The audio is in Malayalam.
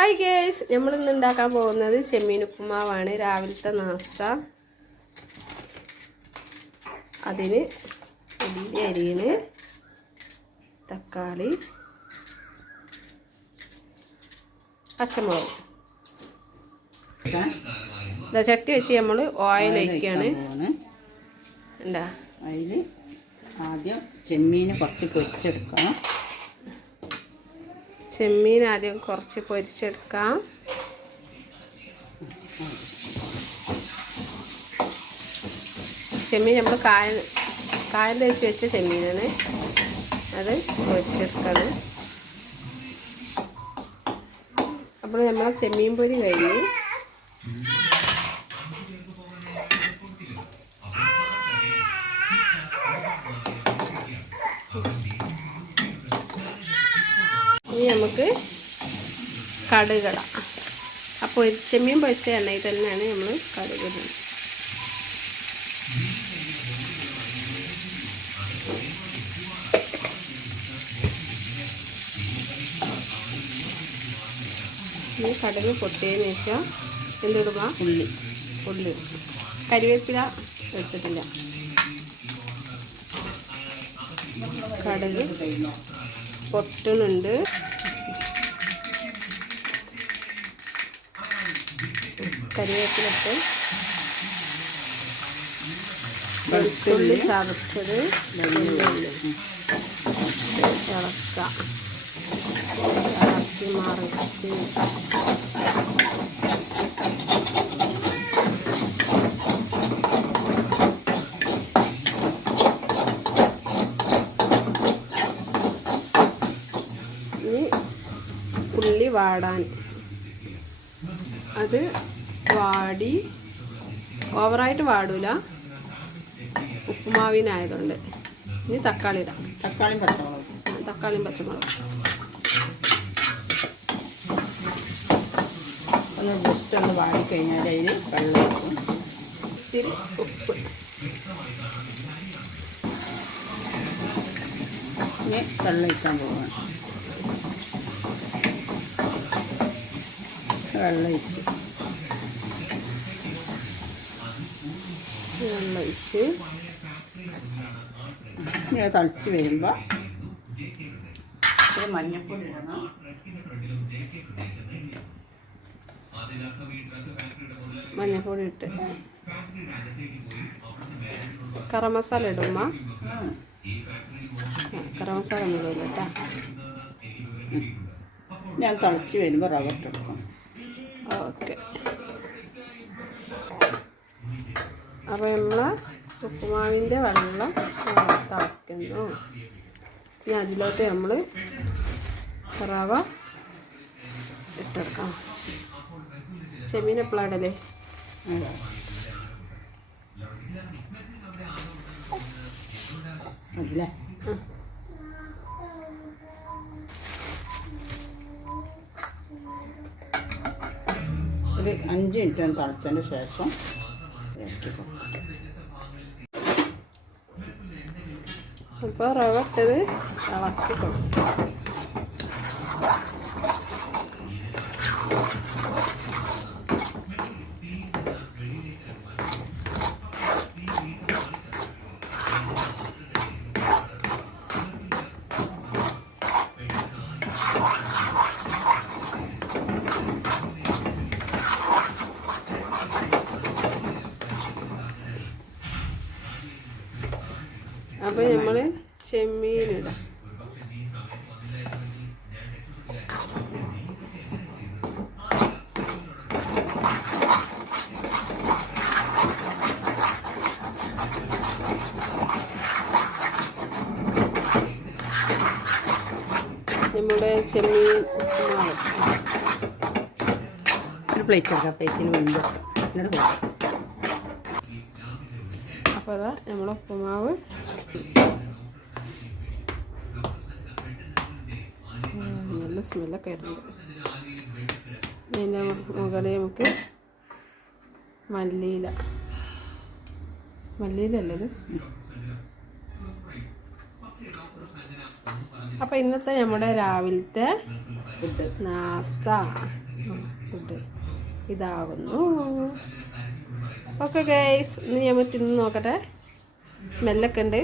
ഹായ് ഗേസ് നമ്മൾ ഇന്ന് ഉണ്ടാക്കാൻ പോകുന്നത് ചെമ്മീൻ ഉപ്പുമാവാണ്. രാവിലത്തെ നാസ്ത. അതിന് അരിയിന് തക്കാളി പച്ചമുളക്. ഇതാ ചട്ടി വെച്ച് നമ്മൾ ഓയിൽ ഒഴിക്കുകയാണ് എന്താ? അതിൽ ആദ്യം ചെമ്മീൻ കുറച്ച് പൊരിച്ചെടുക്കണം. ചെമ്മീൻ ആദ്യം കുറച്ച് പൊരിച്ചെടുക്കാം. ചെമ്മീൻ നമ്മൾ കായ കായം തേച്ച് വെച്ച ചെമ്മീനാണ് അത് പൊരിച്ചെടുക്കണം അപ്പോൾ നമ്മൾ ചെമ്മീൻ പൊരി കഴിഞ്ഞ് ഇനി നമുക്ക് കടുകട. അപ്പോൾ ചെമ്മീൻ പൊരിച്ച എണ്ണയിൽ തന്നെയാണ് നമ്മൾ കടുകിടുന്നത് ഇനി കടുക് പൊട്ടിയതിന് ശേഷം എന്തിടുക? ഉള്ളി. ഉള്ളി. കരിവേപ്പില എടുത്തിട്ടില്ല കടുക് പൊട്ടുന്നുണ്ട്. കരിവേപ്പിലിട്ട് വെളുത്തുള്ളി ചതച്ചത് വെള്ളുള്ളി ഇളക്കാം. ഇളക്കി മറിച്ച് ഇനി ഉള്ളി വാടാൻ. അത് വാടി ഓവറായിട്ട് വാടൂല. ഉപ്പുമാവിനായതുകൊണ്ട്. ഇനി തക്കാളി ഇടാം. തക്കാളിയും പച്ചമുളകും. തക്കാളിയും പച്ചമുളകും. ഒന്ന് ജസ്റ്റ് ഒന്ന് വാടിക്കഴിഞ്ഞാൽ അതിന് വെള്ളം ഇത്തിരി ഉപ്പ്. ഇനി വെള്ളം ഇട്ടാൻ പോവുകയാണ് വെള്ളം ഒഴിച്ച് വെള്ളം ഒഴിച്ച് ഇങ്ങനെ തളിച്ച് വരുമ്പോൾ മഞ്ഞപ്പൊടി ഇടണം. ഇട്ട് കറ മസാല ഇടുമ്മ ഉം. കറ മസാല ഒന്നും ഇടില്ല കേട്ടോ. ഞാൻ തളിച്ച് വരുമ്പോൾ റവ ഇട്ടെടുക്കും ഓക്കെ. അപ്പോൾ നമ്മൾ ഉപ്പുമാവിന്റെ വെള്ളം തിളയ്ക്കുന്നു ഇനി അതിലോട്ട് നമ്മൾ റവ ഇട്ടെടുക്കാം. ചെമ്മീൻ എപ്പോഴാണല്ലേ ഇടൽ? ഒരു അഞ്ച് മിനിറ്റ് ഒന്ന് തളച്ചതിന് ശേഷം ഇറക്കി കൊടുക്കും അപ്പോൾ റവ ഇട്ടത് ഇളക്കി കൊടുക്കും അപ്പോൾ നമ്മൾ ചെമ്മീനിടാം. നമ്മുടെ ചെമ്മീൻ ഒരു പ്ലേറ്റ് എടുക്കാം പ്ലേറ്റിന് മുൻപ് എന്നിട്ട് അപ്പോൾ അതാ നമ്മളെ ഉപ്പുമാവ്. നല്ല സ്മെല്ലൊക്കെ ആയിരുന്നു. അതിന്റെ മുകളിൽ നമുക്ക് മല്ലിയില. മല്ലിയിലല്ലേ ഇത്? അപ്പോൾ ഇന്നത്തെ നമ്മുടെ രാവിലത്തെ ഫുഡ് നാസ്ത. ഫുഡ് ഇതാകുന്നു ഓക്കെ ഗൈസ് ഇനി ഞമ്മ തിന്ന് നോക്കട്ടെ. സ്മെല്ലൊക്കെ ഉണ്ട്.